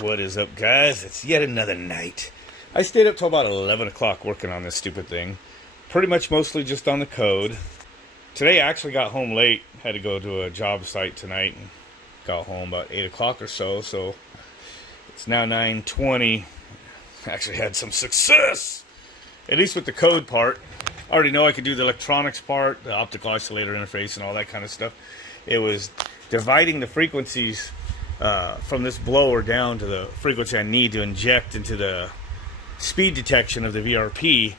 What is up, guys? It's yet another night. I stayed up till about 11 o'clock working on this stupid thing. Pretty much mostly just on the code. Today I actually got home late. Had to go to a job site tonight and got home about 8 o'clock or so. So it's now 9:20. Actually had some success, at least with the code part. I already know I could do the electronics part, the optical isolator interface and all that kind of stuff. It was dividing the frequencies from this blower down to the frequency I need to inject into the speed detection of the VRP.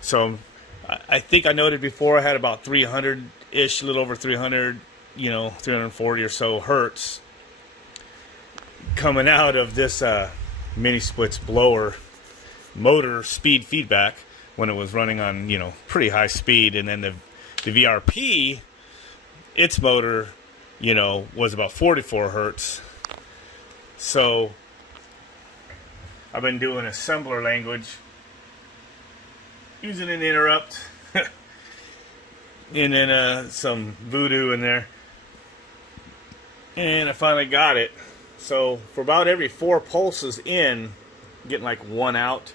So I think I noted before I had about 300-ish, a little over 300, 340 or so hertz coming out of this mini splits blower motor speed feedback when it was running on, pretty high speed. And then the VRP, its motor, was about 44 hertz. So I've been doing assembler language using an interrupt and then some voodoo in there, and I finally got it. So for about every 4 pulses in, getting like 1 out.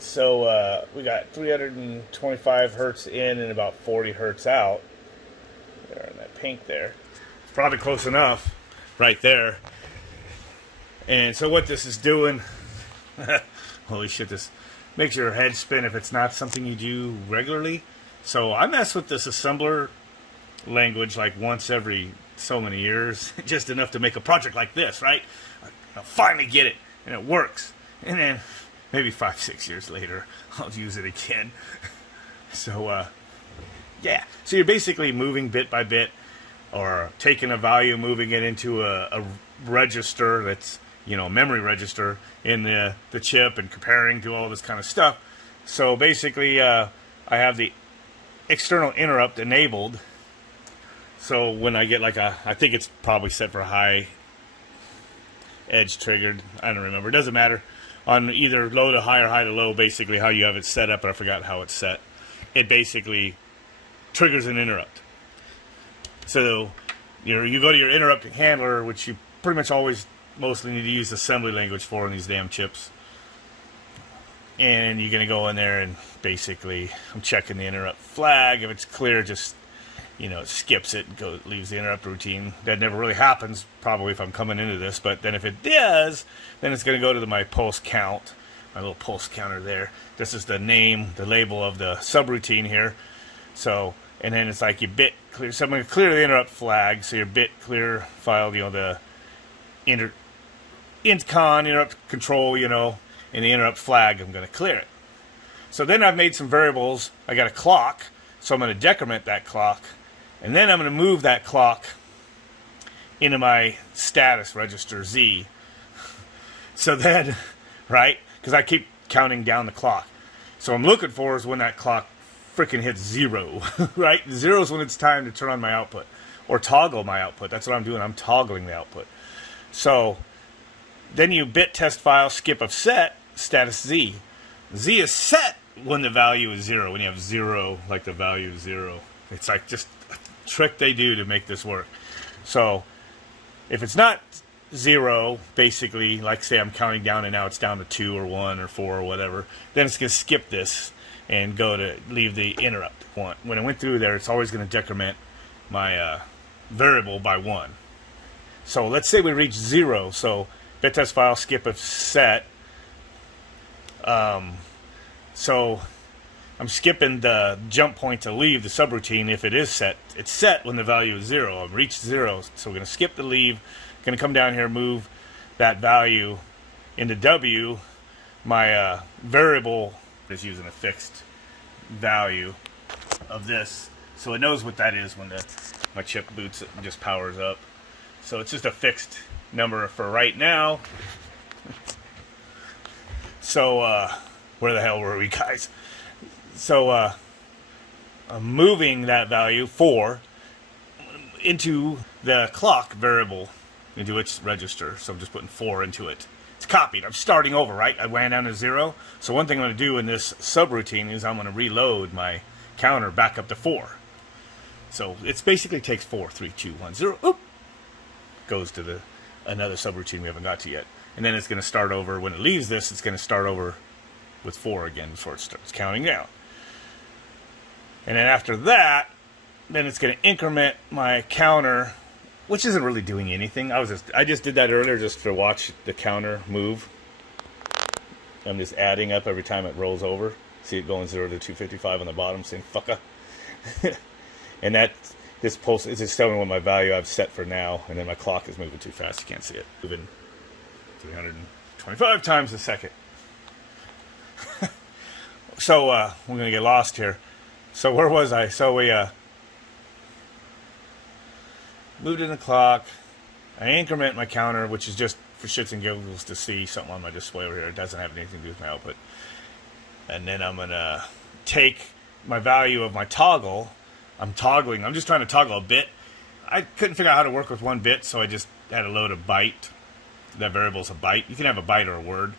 So we got 325 hertz in and about 40 hertz out. There in that pink there. It's probably close enough right there. And so what this is doing, holy shit, this makes your head spin if it's not something you do regularly. So I mess with this assembler language like once every so many years, just enough to make a project like this, right? I'll finally get it, and it works. And then maybe 5-6 years later, I'll use it again. So, yeah. So you're basically moving bit by bit, or taking a value, moving it into a register that's, a memory register in the chip, and comparing to all this kind of stuff. So basically, I have the external interrupt enabled. So when I get I think it's probably set for high edge triggered. I don't remember. It doesn't matter. On either low to high or high to low, basically how you have it set up, but I forgot how it's set. It basically triggers an interrupt. So you go to your interrupt handler, which you pretty much always mostly need to use assembly language for in these damn chips. And you're going to go in there and basically, I'm checking the interrupt flag. If it's clear, just, it skips it, leaves the interrupt routine. That never really happens, probably, if I'm coming into this. But then if it does, then it's going to go to my pulse count, my little pulse counter there. This is the name, the label of the subroutine here. So, and then it's like your bit clear. So I'm going to clear the interrupt flag. So your bit clear file, the intcon, interrupt control, and the interrupt flag, I'm going to clear it. So then I've made some variables. I got a clock, so I'm going to decrement that clock. And then I'm going to move that clock into my status register Z. So then, right, because I keep counting down the clock. So I'm looking for is when that clock freaking hits 0, right? 0 is when it's time to turn on my output or toggle my output. That's what I'm doing. I'm toggling the output. So then you bit test file skip of set status Z. Z is set when the value is 0. When you have 0, like the value is 0. It's like just a trick they do to make this work. So if it's not 0, basically, like say I'm counting down and now it's down to 2 or 1 or 4 or whatever, then it's going to skip this and go to leave the interrupt 1. When it went through there, it's always going to decrement my variable by 1. So let's say we reach 0. So bit test file skip of set. So I'm skipping the jump point to leave the subroutine if it is set. It's set when the value is 0. I've reached 0. So we're going to skip the leave. Going to come down here, move that value into W. My variable is using a fixed value of this. So it knows what that is when my chip boots it and just powers up. So it's just a fixed number for right now. So where the hell were we, guys? So I'm moving that value 4 into the clock variable, into its register. So I'm just putting 4 into it. It's copied. I'm starting over, right? I went down to 0. So one thing I'm going to do in this subroutine is I'm going to reload my counter back up to 4. So it basically takes 4, 3, 2, 1, 0. Oop. Goes to the another subroutine we haven't got to yet. And then it's going to start over, when it leaves this, it's going to start over with 4 again before it starts counting down. And then after that, then it's going to increment my counter, which isn't really doing anything. I just did that earlier just to watch the counter move. I'm just adding up every time it rolls over. See it going 0 to 255 on the bottom, saying fucka. And this pulse is just telling me what my value I've set for now, and then my clock is moving too fast. You can't see it. Moving 325 times a second. So we're going to get lost here. So where was I? So we moved in the clock. I increment my counter, which is just for shits and giggles to see something on my display over here. It doesn't have anything to do with my output. And then I'm going to take my value of my toggle. I'm toggling. I'm just trying to toggle a bit. I couldn't figure out how to work with one bit, so I just had a load of byte. That variable's a byte. You can have a byte or a word.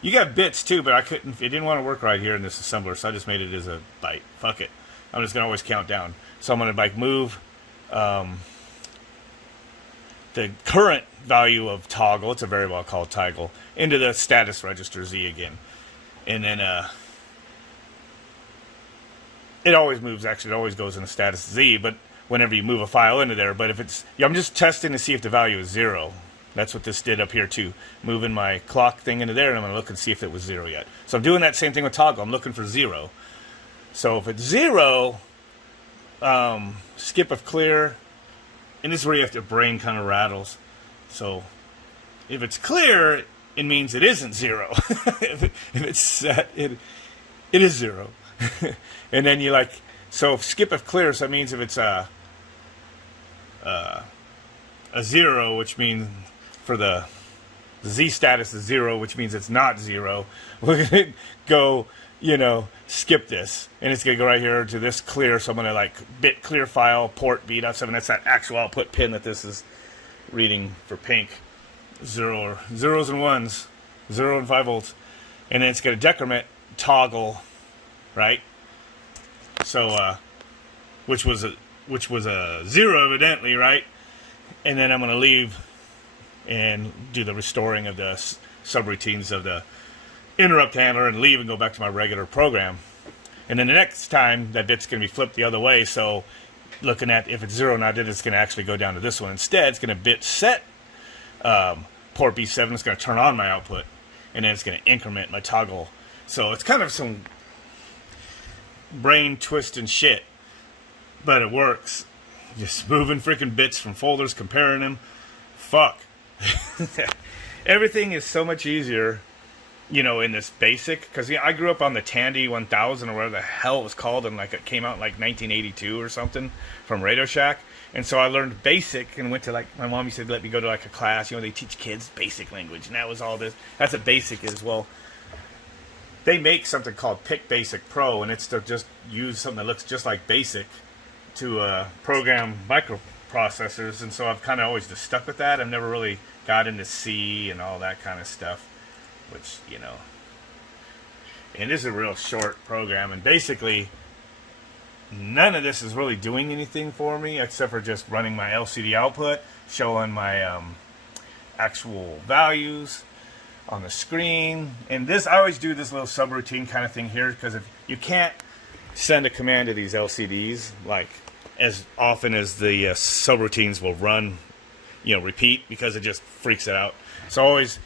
You got bits too, but I couldn't. It didn't want to work right here in this assembler, so I just made it as a byte. Fuck it. I'm just gonna always count down. So I'm gonna like move the current value of toggle. It's a variable I'll call toggle into the status register Z again, and then it always moves. Actually, it always goes in the status Z. But whenever you move a file into there, but if it's I'm just testing to see if the value is 0. That's what this did up here too. Moving my clock thing into there, and I'm going to look and see if it was 0 yet. So I'm doing that same thing with toggle. I'm looking for 0. So if it's 0, skip if clear, and this is where you have to brain kind of rattles. So if it's clear, it means it isn't 0. if it's set, it is 0. And then you so if skip if clear, so that means if it's a 0, which means for the Z status is 0, which means it's not 0. We're going to go, skip this. And it's going to go right here to this clear. So I'm going to bit clear file, port B.7. That's that actual output pin that this is reading for pink. Zeros and ones. 0 and 5 volts. And then it's going to decrement toggle, right? So, which was a 0 evidently, right? And then I'm going to leave and do the restoring of the subroutines of the interrupt handler and leave and go back to my regular program. And then the next time, that bit's going to be flipped the other way. So looking at if it's 0 now, then it's going to actually go down to this one. Instead, it's going to bit set port B7. It's going to turn on my output. And then it's going to increment my toggle. So it's kind of some brain twist and shit. But it works. Just moving freaking bits from folders, comparing them. Fuck. Everything is so much easier, in this basic. Because I grew up on the Tandy 1000 or whatever the hell it was called. And it came out in 1982 or something from Radio Shack. And so I learned basic and went to my mom used to let me go to a class. They teach kids basic language. And that was all this. That's what basic is. Well, they make something called Pick Basic Pro. And it's to just use something that looks just like basic to program microprocessors, and so I've kind of always just stuck with that. I've never really got into C and all that kind of stuff, which, and this is a real short program, and basically none of this is really doing anything for me except for just running my LCD output, showing my actual values on the screen. And this, I always do this little subroutine kind of thing here, because if you can't send a command to these LCDs as often as the subroutines will run, repeat, because it just freaks it out. So I always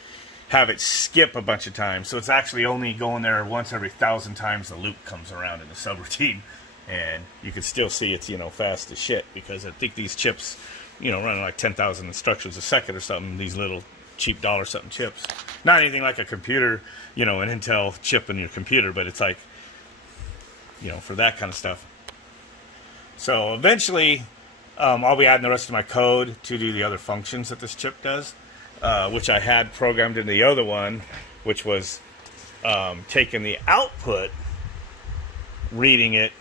have it skip a bunch of times. So it's actually only going there once every 1,000 times the loop comes around in the subroutine. And you can still see it's, fast as shit, because I think these chips, running 10,000 instructions a second or something, these little cheap $something chips. Not anything like a computer, an Intel chip in your computer, but it's for that kind of stuff. So eventually, I'll be adding the rest of my code to do the other functions that this chip does, which I had programmed in the other one, which was taking the output, reading it,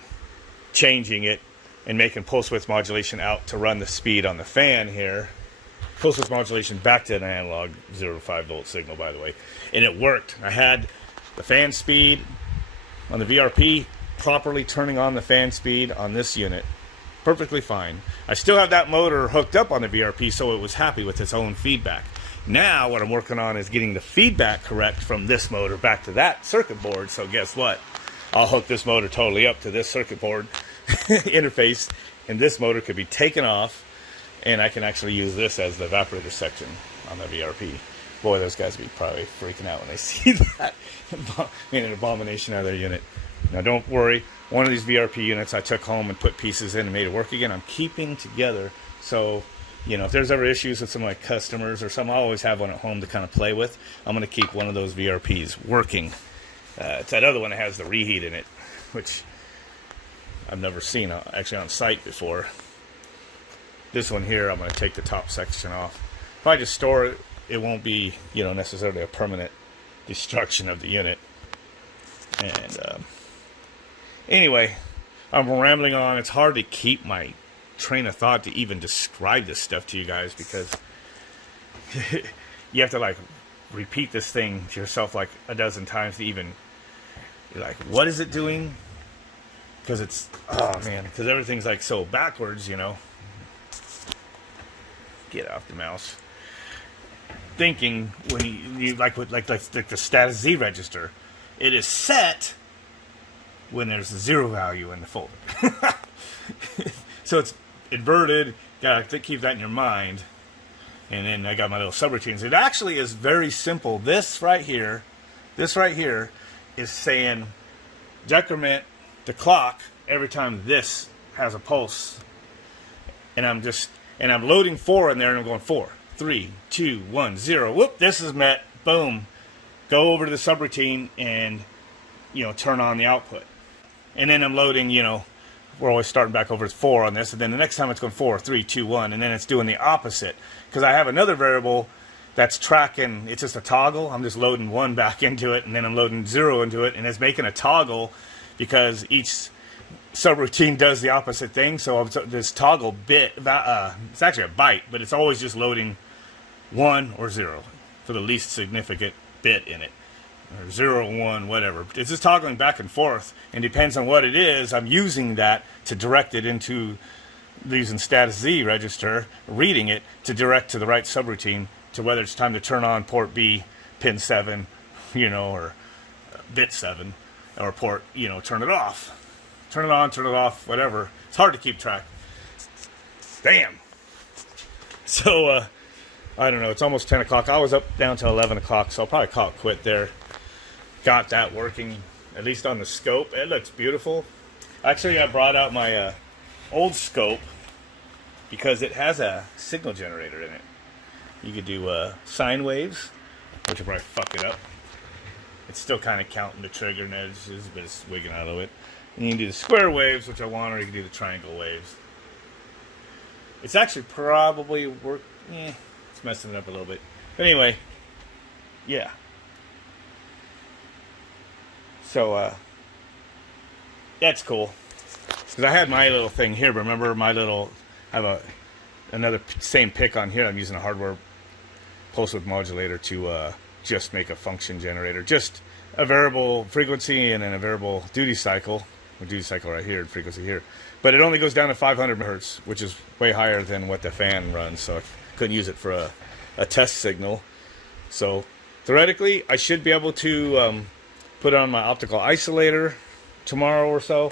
changing it, and making pulse width modulation out to run the speed on the fan here. Pulse width modulation back to an analog 0 to 5 volt signal, by the way. And it worked. I had the fan speed on the VRP properly turning on the fan speed on this unit, Perfectly fine. I still have that motor hooked up on the VRP, so it was happy with its own feedback. Now what I'm working on is getting the feedback correct from this motor back to that circuit board. So guess what? I'll hook this motor totally up to this circuit board interface, and this motor could be taken off, and I can actually use this as the evaporator section on the VRP. Boy, those guys would be probably freaking out when they see that. Being an abomination out of their unit. Now don't worry, one of these VRP units I took home and put pieces in and made it work again. I'm keeping together, so you know, if there's ever issues with some of my customers or something, I always have one at home to kind of play with. I'm going to keep one of those VRPs working. It's that other one that has the reheat in it, which I've never seen actually on site before. This one here, I'm going to take the top section off. If I just store it, it won't be, you know, necessarily a permanent destruction of the unit. And anyway, I'm rambling on. It's hard to keep my train of thought to even describe this stuff to you guys, because you have to like repeat this thing to yourself like a dozen times to even, you're like, what is it doing? Because it's, oh man, because everything's like so backwards, you know. Get off the mouse. Thinking when you like the status Z register, it is set when there's a zero value in the folder. So it's inverted. Gotta keep that in your mind. And then I got my little subroutines. It actually is very simple. This right here is saying decrement the clock every time this has a pulse. And I'm loading 4 in there, and I'm going 4, 3, 2, 1, 0. Whoop, this is met. Boom. Go over to the subroutine and, you know, turn on the output. And then I'm loading, you know, we're always starting back over to 4 on this, and then the next time it's going 4, 3, 2, 1, and then it's doing the opposite. Because I have another variable that's tracking, it's just a toggle. I'm just loading 1 back into it, and then I'm loading 0 into it, and it's making a toggle because each subroutine does the opposite thing. So this toggle bit, it's actually a byte, but it's always just loading 1 or 0 for the least significant bit in it. Or 0, 1, whatever. It's just toggling back and forth, and depends on what it is. I'm using that to direct it into, using status Z register, reading it to direct to the right subroutine, to whether it's time to turn on port B, pin 7, you know, or bit 7, or port, you know, turn it off. Turn it on, turn it off, whatever. It's hard to keep track. Damn. So, I don't know. It's almost 10 o'clock. I was up down to 11 o'clock, so I'll probably call it quit there. Got that working, at least on the scope. It looks beautiful. Actually, I brought out my old scope because it has a signal generator in it. You could do sine waves, which will probably fuck it up. It's still kind of counting the trigger and edges, but it's wigging out of it. And you can do the square waves, which I want, or you can do the triangle waves. It's actually probably it's messing it up a little bit. But anyway, yeah. So, that's cool. Because I had my little thing here, remember my little, I have another same pick on here. I'm using a hardware pulse width modulator to just make a function generator. Just a variable frequency and then a variable duty cycle. A duty cycle right here and frequency here. But it only goes down to 500 megahertz, which is way higher than what the fan runs. So I couldn't use it for a test signal. So theoretically, I should be able to put it on my optical isolator tomorrow or so,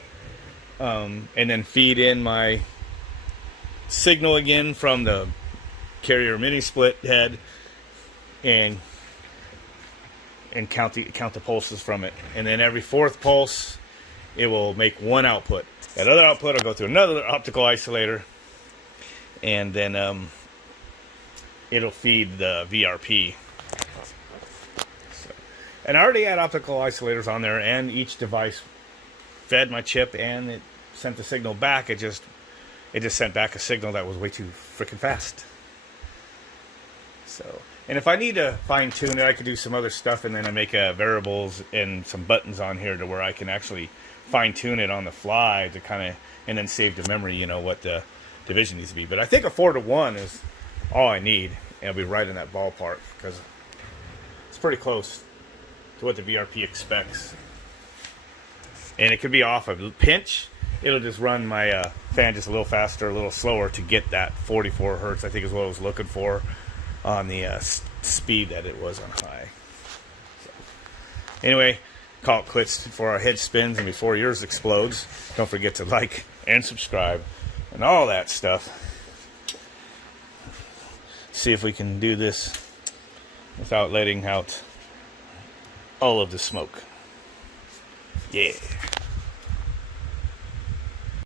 and then feed in my signal again from the carrier mini split head, and count the pulses from it. And then every 4th pulse, it will make one output. That other output will go through another optical isolator, and then it'll feed the VRP. And I already had optical isolators on there, and each device fed my chip, and it sent the signal back. It just sent back a signal that was way too freaking fast. So, and if I need to fine tune it, I could do some other stuff, and then I make variables and some buttons on here to where I can actually fine tune it on the fly to kind of, and then save to memory, you know, what the division needs to be. But I think a 4-to-1 is all I need, and I'll be right in that ballpark because it's pretty close to what the VRP expects. And it could be off a pinch, it'll just run my fan just a little faster, a little slower to get that 44 hertz. I think is what I was looking for on the speed that it was on high. So, anyway, call it quits before our head spins and before yours explodes. Don't forget to like and subscribe and all that stuff. See if we can do this without letting out all of the smoke. Yeah.